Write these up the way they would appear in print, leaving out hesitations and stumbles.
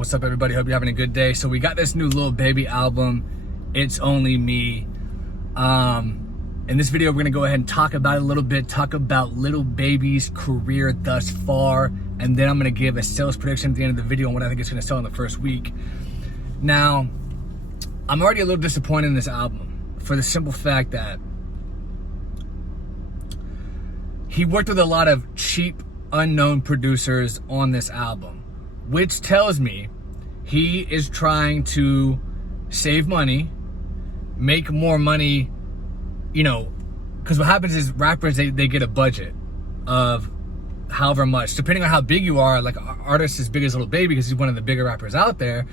What's up, everybody? Hope you're having a good day. So we got this new Lil Baby album, It's Only Me. In this video, we're gonna go ahead and talk about it a little bit, talk about Lil Baby's career thus far, and then I'm gonna give a sales prediction at the end of the video on what I think it's gonna sell in the first week. Now, I'm already a little disappointed in this album for the simple fact that he worked with a lot of cheap, unknown producers on this album, which tells me he is trying to save money, make more money, you know, because what happens is rappers, they get a budget of however much, depending on how big you are. Like artists as big as Lil Baby, because he's one of the bigger rappers out there,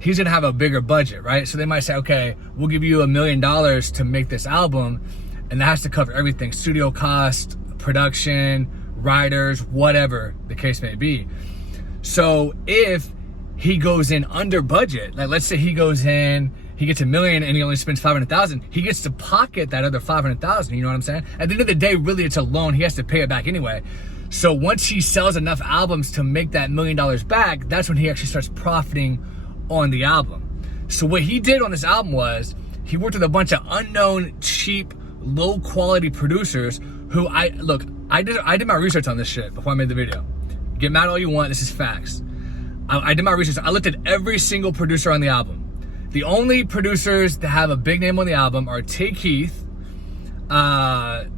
he's gonna have a bigger budget, right? So they might say, okay, we'll give you $1 million to make this album, and that has to cover everything: studio cost, production, writers, whatever the case may be. So if he goes in under budget, like let's say he goes in, he gets $1 million and he only spends $500,000, he gets to pocket that other $500,000. You know what I'm saying? At the end of the day, really, it's a loan. He has to pay it back anyway. So once he sells enough albums to make that $1 million back, that's when he actually starts profiting on the album. So what he did on this album was he worked with a bunch of unknown, cheap, low quality producers who I did my research on this shit before I made the video. Get mad all you want, this is facts. I did my research. I looked at every single producer on the album. The only producers that have a big name on the album are Tay Keith, DY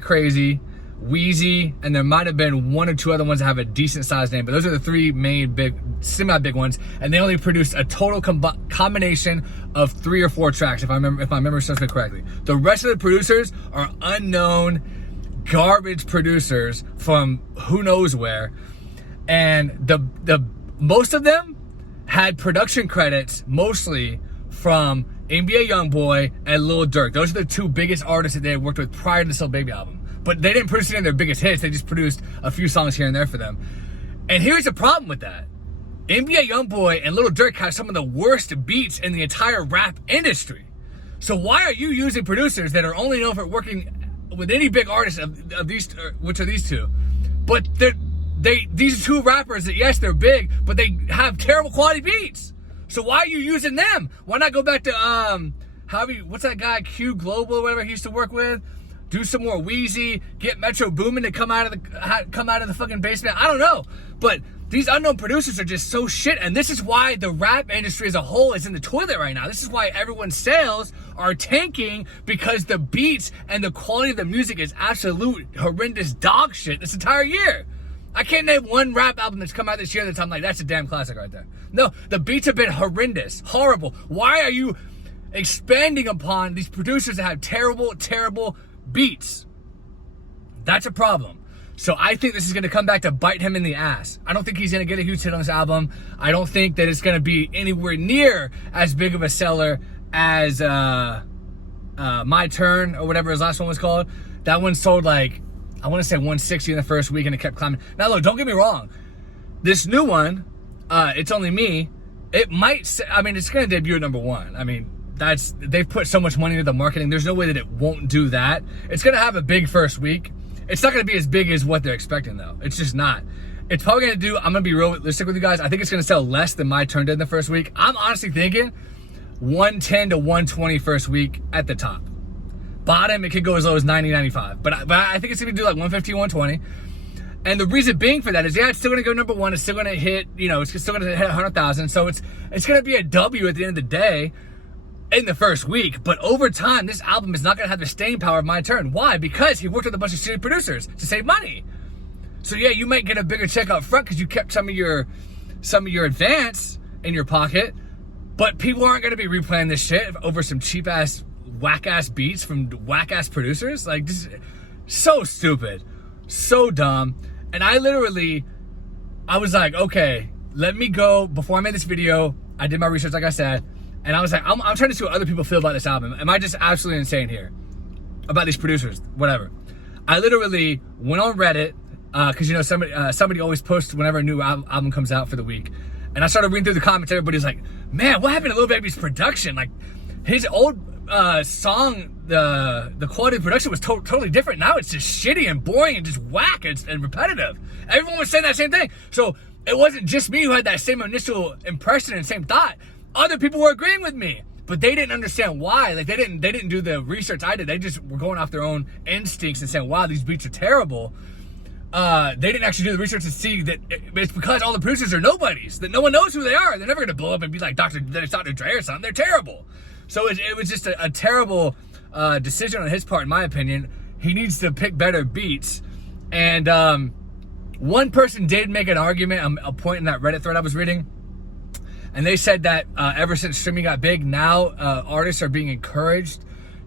Crazy, Wheezy, and there might have been one or two other ones that have a decent sized name, but those are the three main big, semi-big ones, and they only produced a total combination of 3 or 4 tracks, if my memory serves me correctly. The rest of the producers are unknown, garbage producers from who knows where, and the most of them had production credits mostly from NBA YoungBoy and Lil Durk. Those are the 2 biggest artists that they had worked with prior to this Lil Baby album. But they didn't produce any of their biggest hits, they just produced a few songs here and there for them. And here's the problem with that. NBA YoungBoy and Lil Durk have some of the worst beats in the entire rap industry. So why are you using producers that are only known for working with any big artist of these, which are these 2? But these 2 rappers that, yes, they're big, but they have terrible quality beats. So why are you using them? Why not go back to what's that guy, Q Global or whatever he used to work with? Do some more Wheezy, get Metro Boomin to come out of the fucking basement. I don't know, but these unknown producers are just so shit, and this is why the rap industry as a whole is in the toilet right now. This is why everyone's sales are tanking, because the beats and the quality of the music is absolute horrendous dog shit this entire year. I can't name one rap album that's come out this year that's I'm like, that's a damn classic right there. No, the beats have been horrendous, horrible. Why are you expanding upon these producers that have terrible, terrible beats? That's a problem. So I think this is going to come back to bite him in the ass. I don't think he's going to get a huge hit on this album. I don't think that it's going to be anywhere near as big of a seller as My Turn, or whatever his last one was called. That one sold like, I want to say 160 in the first week, and it kept climbing. Now look, don't get me wrong. This new one, It's Only Me, it might, I mean, it's going to debut at #1. I mean, they've put so much money into the marketing. There's no way that it won't do that. It's going to have a big first week. It's not going to be as big as what they're expecting, though. It's just not. It's probably going to do, I'm going to be realistic with you guys, I think it's going to sell less than My Turn did in the first week. I'm honestly thinking 110 to 120 first week at the top. Bottom, it could go as low as 90, 95. But I think it's going to do like 150, 120. And the reason being for that is, yeah, it's still going to go #1. It's still going to hit, you know, it's still going to hit 100,000. So it's going to be a W at the end of the day in the first week. But over time, this album is not going to have the staying power of My Turn. Why? Because he worked with a bunch of shitty producers to save money. So yeah, you might get a bigger check up front because you kept some of your advance in your pocket, but people aren't going to be replaying this shit over some cheap ass, whack ass beats from whack ass producers. Like, this is so stupid, so dumb. And I was like, okay, let me go. Before I made this video, I did my research, like I said, and I was like, I'm trying to see what other people feel about this album. Am I just absolutely insane here about these producers? Whatever. I literally went on Reddit, because, you know, somebody always posts whenever a new album comes out for the week. And I started reading through the comments. Everybody's like, man, what happened to Lil Baby's production? Like, his old song, the quality of production was totally different. Now it's just shitty and boring and just whack and repetitive. Everyone was saying that same thing. So it wasn't just me who had that same initial impression and same thought. Other people were agreeing with me, but they didn't understand why. Like they didn't do the research I did. They just were going off their own instincts and saying, wow, these beats are terrible. They didn't actually do the research to see that it's because all the producers are nobodies, that no one knows who they are. They're never going to blow up and be like Dr. Dre or something. They're terrible. So it was just a terrible decision on his part, in my opinion. He needs to pick better beats. And one person did make an argument, a point in that Reddit thread I was reading. And they said that ever since streaming got big, now artists are being encouraged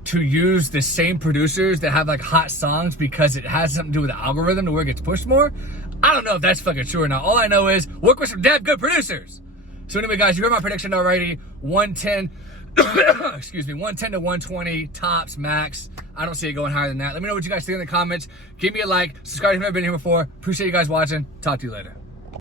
to use the same producers that have like hot songs because it has something to do with the algorithm to where it gets pushed more. I don't know if that's fucking true or not. All I know is work with some damn good producers. So anyway, guys, you heard my prediction already. 110, excuse me, 110 to 120 tops max. I don't see it going higher than that. Let me know what you guys think in the comments. Give me a like. Subscribe if you've never been here before. Appreciate you guys watching. Talk to you later.